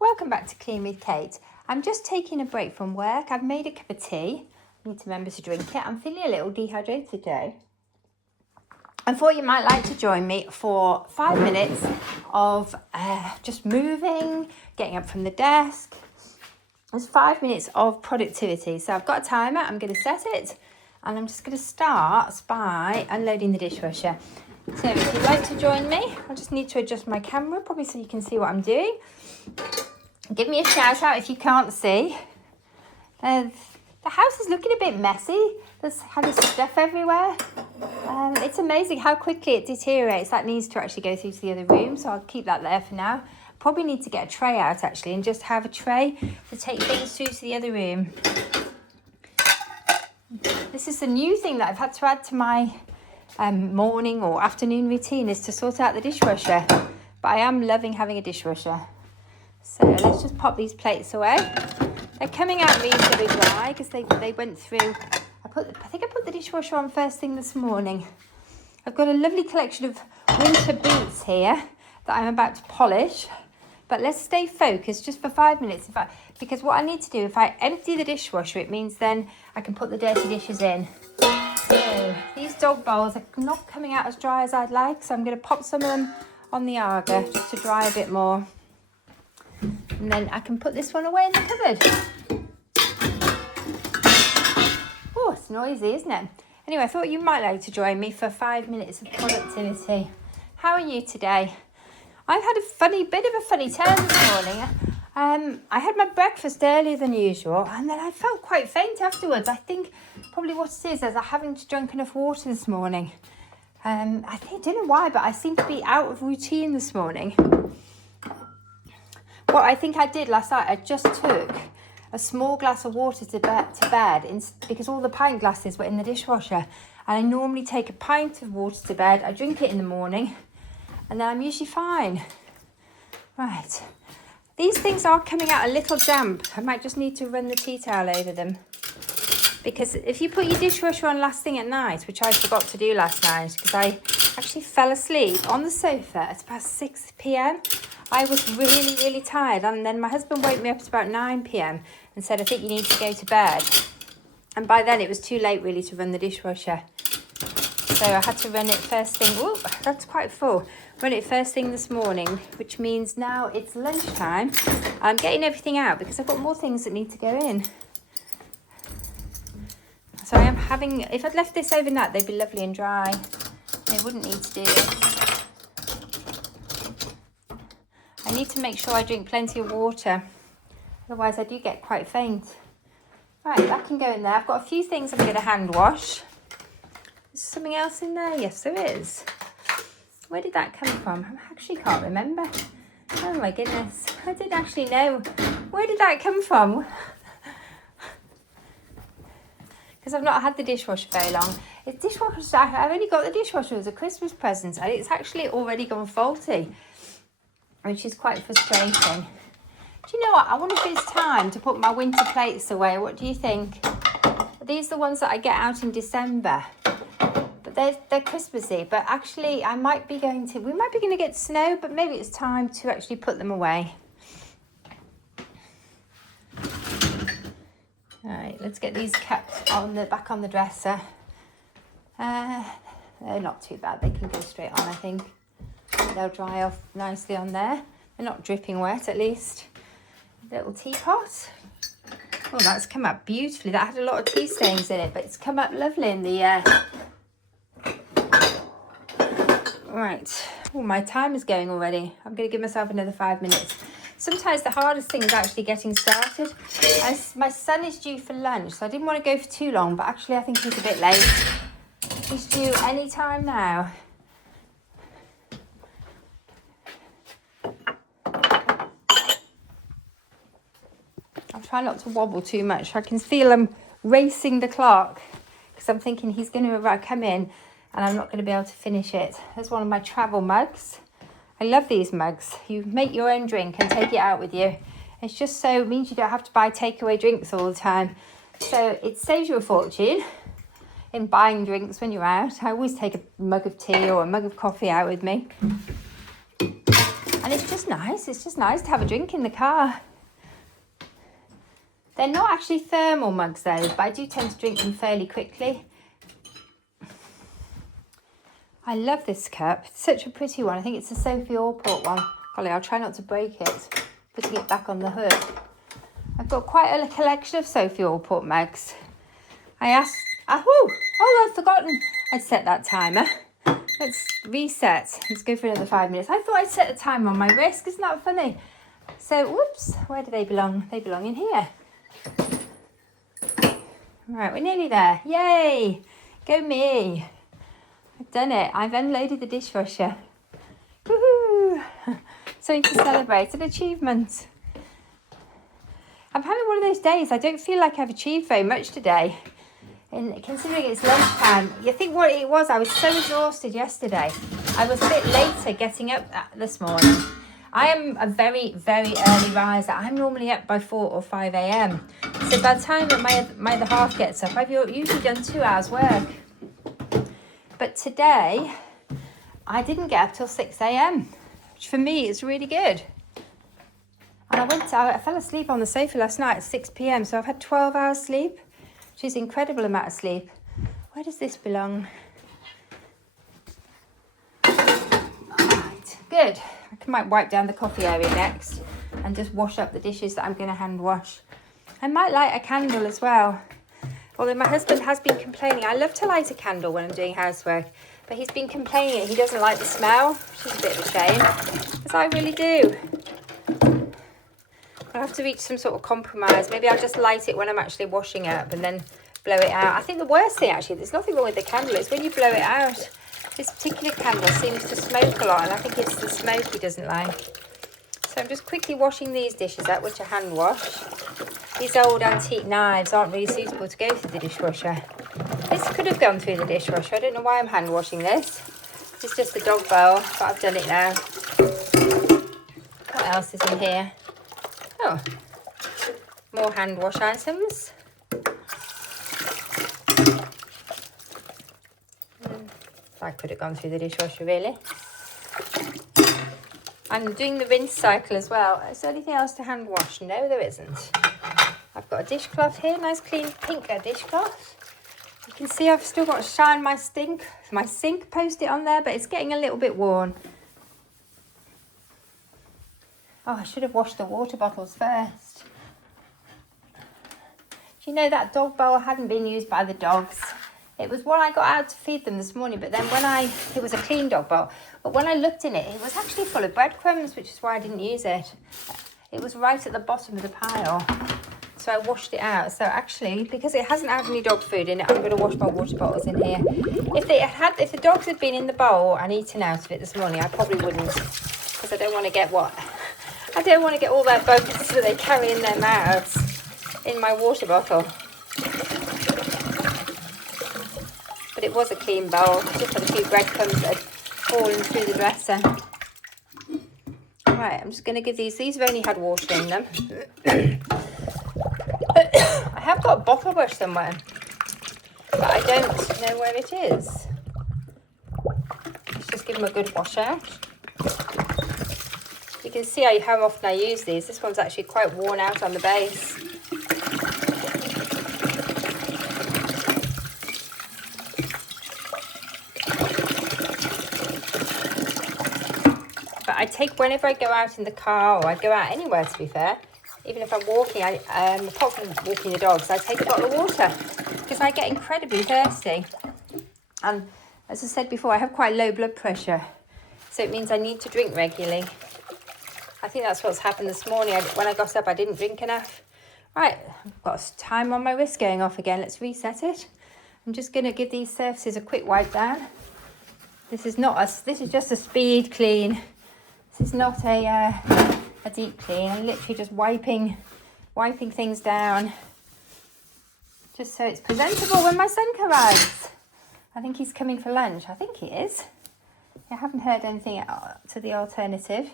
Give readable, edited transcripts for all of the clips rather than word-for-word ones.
Welcome back to Clean with Kate. I'm just taking a break from work. I've made a cup of tea. I need to remember to drink it. I'm feeling a little dehydrated today. I thought you might like to join me for 5 minutes of just moving, getting up from the desk. It's 5 minutes of productivity. So I've got a timer. I'm going to set it and I'm just going to start by unloading the dishwasher. So if you'd like to join me, I just need to adjust my camera probably so you can see what I'm doing. Give me a shout out if you can't see. The house is looking a bit messy. There's kind of stuff everywhere. It's amazing how quickly it deteriorates. That needs to actually go through to the other room, so I'll keep that there for now. Probably need to get a tray out actually and just have a tray to take things through to the other room. This is the new thing that I've had to add to my morning or afternoon routine, is to sort out the dishwasher. But I am loving having a dishwasher. So let's just pop these plates away. They're coming out reasonably dry because they went through. I think I put the dishwasher on first thing this morning. I've got a lovely collection of winter boots here that I'm about to polish. But let's stay focused just for 5 minutes. Because what I need to do, if I empty the dishwasher, it means then I can put the dirty dishes in. So these dog bowls are not coming out as dry as I'd like, so I'm going to pop some of them on the Arga just to dry a bit more. And then I can put this one away in the cupboard. Oh, it's noisy, isn't it? Anyway, I thought you might like to join me for 5 minutes of productivity. How are you today? I've had a bit of a funny turn this morning. I had my breakfast earlier than usual, and then I felt quite faint afterwards. I think probably what it is I haven't drunk enough water this morning. I don't know why, but I seem to be out of routine this morning. What I think I did last night, I just took a small glass of water to bed because all the pint glasses were in the dishwasher. And I normally take a pint of water to bed. I drink it in the morning and then I'm usually fine. Right. These things are coming out a little damp. I might just need to run the tea towel over them. Because if you put your dishwasher on last thing at night, which I forgot to do last night because I actually fell asleep on the sofa at about 6 p.m. I was really, really tired, and then my husband woke me up at about 9 p.m. and said, I think you need to go to bed. And by then it was too late really to run the dishwasher. So I had to run it first thing. Oh, that's quite full. Run it first thing this morning, which means now it's lunchtime. I'm getting everything out because I've got more things that need to go in. So I am having, if I'd left this overnight, they'd be lovely and dry. They wouldn't need to do this. I need to make sure I drink plenty of water, otherwise I do get quite faint. Right, that can go in there. I've got a few things I'm going to hand wash. Is something else in there? Yes, there is. Where did that come from? I actually can't remember. Oh my goodness, I didn't actually know. Where did that come from? Because I've not had the dishwasher very long. I've only got the dishwasher as a Christmas present and it's actually already gone faulty, which is quite frustrating. Do you know what? I wonder if it's time to put my winter plates away. What do you think? These are the ones that I get out in December. But they're Christmassy. But actually, we might be going to get snow, but maybe it's time to actually put them away. All right, let's get these kept back on the dresser. They're not too bad. They can go straight on, I think. They'll dry off nicely on there. They're not dripping wet, at least. Little teapot. Oh, that's come up beautifully. That had a lot of tea stains in it, but it's come up lovely in the... Right. Oh, my time is going already. I'm going to give myself another 5 minutes. Sometimes the hardest thing is actually getting started. My son is due for lunch, so I didn't want to go for too long, but actually I think he's a bit late. He's due any time now. I'll try not to wobble too much. I can feel him racing the clock because I'm thinking he's going to come in and I'm not going to be able to finish it. There's one of my travel mugs. I love these mugs. You make your own drink and take it out with you. It's just so, it means you don't have to buy takeaway drinks all the time. So it saves you a fortune in buying drinks when you're out. I always take a mug of tea or a mug of coffee out with me. And it's just just nice. It's just nice to have a drink in the car. They're not actually thermal mugs though, but I do tend to drink them fairly quickly. I love this cup. It's such a pretty one. I think it's a Sophie Allport one. Golly, I'll try not to break it. Putting it back on the hood. I've got quite a collection of Sophie Allport mugs. I asked... I've forgotten I'd set that timer. Let's reset. Let's go for another 5 minutes. I thought I'd set a timer on my wrist. Isn't that funny? So, whoops. Where do they belong? They belong in here. Right, we're nearly there. Yay! Go me. I've done it. I've unloaded the dishwasher. Woohoo! Something to celebrate. An achievement. I'm having one of those days. I don't feel like I've achieved very much today. And considering it's lunchtime, you think what it was, I was so exhausted yesterday. I was a bit later getting up this morning. I am a very, very early riser. I'm normally up by 4 or 5 a.m. So by the time that my other half gets up, I've usually done 2 hours work. But today, I didn't get up till 6 a.m, which for me is really good. And I fell asleep on the sofa last night at 6 p.m, so I've had 12 hours sleep, which is an incredible amount of sleep. Where does this belong? Alright, good. I might wipe down the coffee area next and just wash up the dishes that I'm going to hand wash. I might light a candle as well. Although my husband has been complaining. I love to light a candle when I'm doing housework, but he's been complaining he doesn't like the smell, which is a bit of a shame, because I really do. I'll have to reach some sort of compromise. Maybe I'll just light it when I'm actually washing up and then blow it out. I think the worst thing, actually, there's nothing wrong with the candle, it's when you blow it out. This particular candle seems to smoke a lot, and I think it's the smoke he doesn't like. So I'm just quickly washing these dishes out, which are hand wash. These old antique knives aren't really suitable to go through the dishwasher. This could have gone through the dishwasher. I don't know why I'm hand washing this. It's just a dog bowl, but I've done it now. What else is in here? Oh, more hand wash items. I could have gone through the dishwasher, really. I'm doing the rinse cycle as well. Is there anything else to hand wash? No, there isn't. I've got a dishcloth here, nice clean pink dishcloth. You can see I've still got to shine my sink post-it on there, but it's getting a little bit worn. Oh, I should have washed the water bottles first. Do you know that dog bowl hadn't been used by the dogs? It was one I got out to feed them this morning, but then it was a clean dog bowl, but when I looked in it, it was actually full of breadcrumbs, which is why I didn't use it. It was right at the bottom of the pile, so I washed it out. So actually, because it hasn't had any dog food in it, I'm going to wash my water bottles in here. If the dogs had been in the bowl and eaten out of it this morning, I probably wouldn't, because I don't want to get all their bugs that they carry in their mouths in my water bottle. But it was a clean bowl. Just had a few breadcrumbs that had fallen through the dresser. Right, I'm just going to give these have only had water in them. I have got a bottle brush somewhere, but I don't know where it is. Let's just give them a good wash out. You can see how often I use these. This one's actually quite worn out on the base. I take, whenever I go out in the car, or I go out anywhere, to be fair, even if I'm walking, apart from walking the dogs, I take a bottle of water because I get incredibly thirsty. And as I said before, I have quite low blood pressure, so it means I need to drink regularly. I think that's what's happened this morning. When I got up, I didn't drink enough. Right, I've got a time on my wrist going off again. Let's reset it. I'm just going to give these surfaces a quick wipe down. This is just a speed clean. This is not a deep clean. I'm literally just wiping things down, just so it's presentable when my son arrives. I think he's coming for lunch. I think he is. I haven't heard anything to the alternative.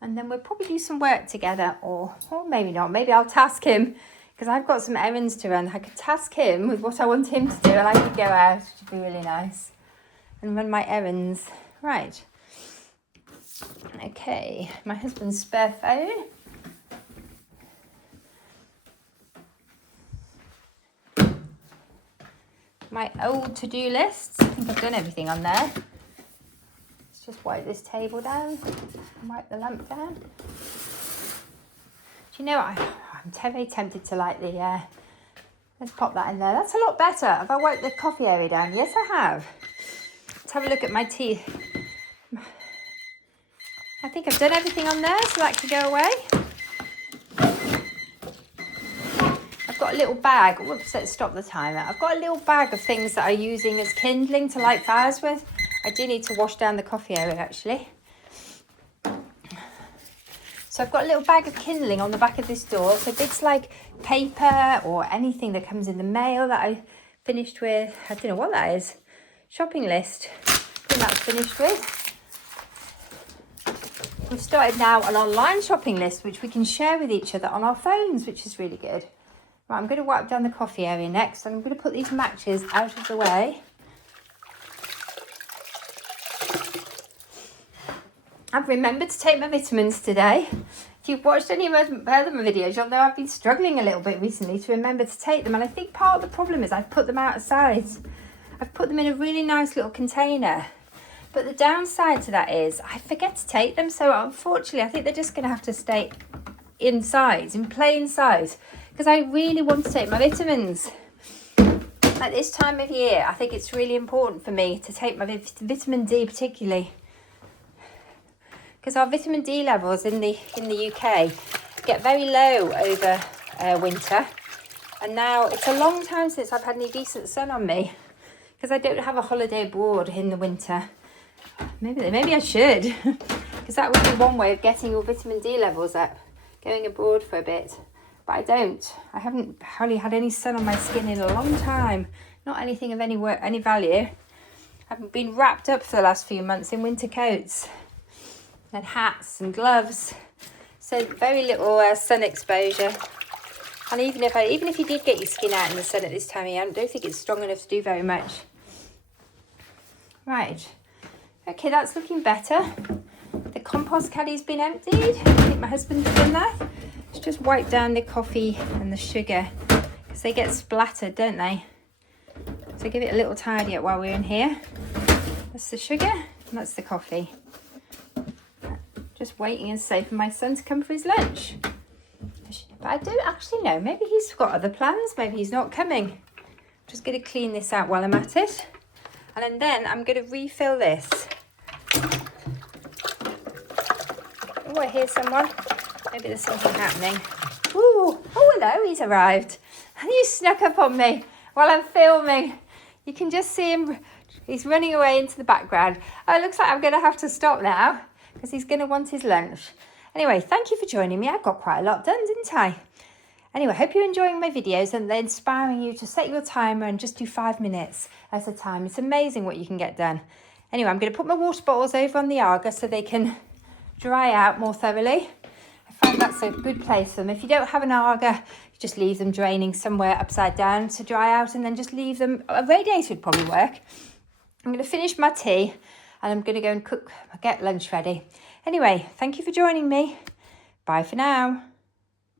And then we'll probably do some work together, or maybe not. Maybe I'll task him, because I've got some errands to run. I could task him with what I want him to do, and I could go out, which would be really nice. and run my errands. Right. Okay, my husband's spare phone. My old to-do lists. I think I've done everything on there. Let's just wipe this table down, wipe the lamp down. Do you know what? I'm very tempted to light the, let's pop that in there. That's a lot better. Have I wiped the coffee area down? Yes, I have. Let's have a look at my tea. I think I've done everything on there, so that can go away. I've got a little bag. Whoops, let's stop the timer. I've got a little bag of things that I'm using as kindling to light fires with. I do need to wash down the coffee area, actually. So I've got a little bag of kindling on the back of this door. So bits like paper or anything that comes in the mail that I finished with. I don't know what that is. Shopping list. I think that's finished with. We've started now an online shopping list, which we can share with each other on our phones, which is really good. Right, I'm going to wipe down the coffee area next. And I'm going to put these matches out of the way. I've remembered to take my vitamins today. If you've watched any of my other videos, you'll know I've been struggling a little bit recently to remember to take them. And I think part of the problem is I've put them out of size. I've put them in a really nice little container. But the downside to that is I forget to take them. So unfortunately, I think they're just going to have to stay in size, in plain size. Because I really want to take my vitamins. At this time of year, I think it's really important for me to take my vitamin D particularly. Because our vitamin D levels in the UK get very low over winter. And now it's a long time since I've had any decent sun on me. Because I don't have a holiday abroad in the winter. Maybe I should, because that would be one way of getting your vitamin D levels up, going abroad for a bit. But I don't. I haven't hardly had any sun on my skin in a long time. Not anything of any value. I've been wrapped up for the last few months in winter coats and hats and gloves. So very little sun exposure. And even if you did get your skin out in the sun at this time of year, I don't think it's strong enough to do very much. Right. Okay, that's looking better. The compost caddy's been emptied. I think my husband's done that. Let's just wipe down the coffee and the sugar because they get splattered, don't they? So give it a little tidy up while we're in here. That's the sugar and that's the coffee. Just waiting, as I say, for my son to come for his lunch. But I don't actually know. Maybe he's got other plans. Maybe he's not coming. Just going to clean this out while I'm at it. And then I'm going to refill this. Oh, I hear someone. Maybe there's something happening. Ooh, oh, hello, he's arrived. And he snuck up on me while I'm filming. You can just see him. He's running away into the background. Oh, it looks like I'm going to have to stop now because he's going to want his lunch. Anyway, thank you for joining me. I got quite a lot done, didn't I? Anyway, I hope you're enjoying my videos and they're inspiring you to set your timer and just do 5 minutes at a time. It's amazing what you can get done. Anyway, I'm going to put my water bottles over on the Arga so they can dry out more thoroughly. I find that's a good place for them. If you don't have an Arga, you just leave them draining somewhere upside down to dry out and then just leave them. A radiator would probably work. I'm going to finish my tea and I'm going to go and get lunch ready. Anyway, thank you for joining me. Bye for now.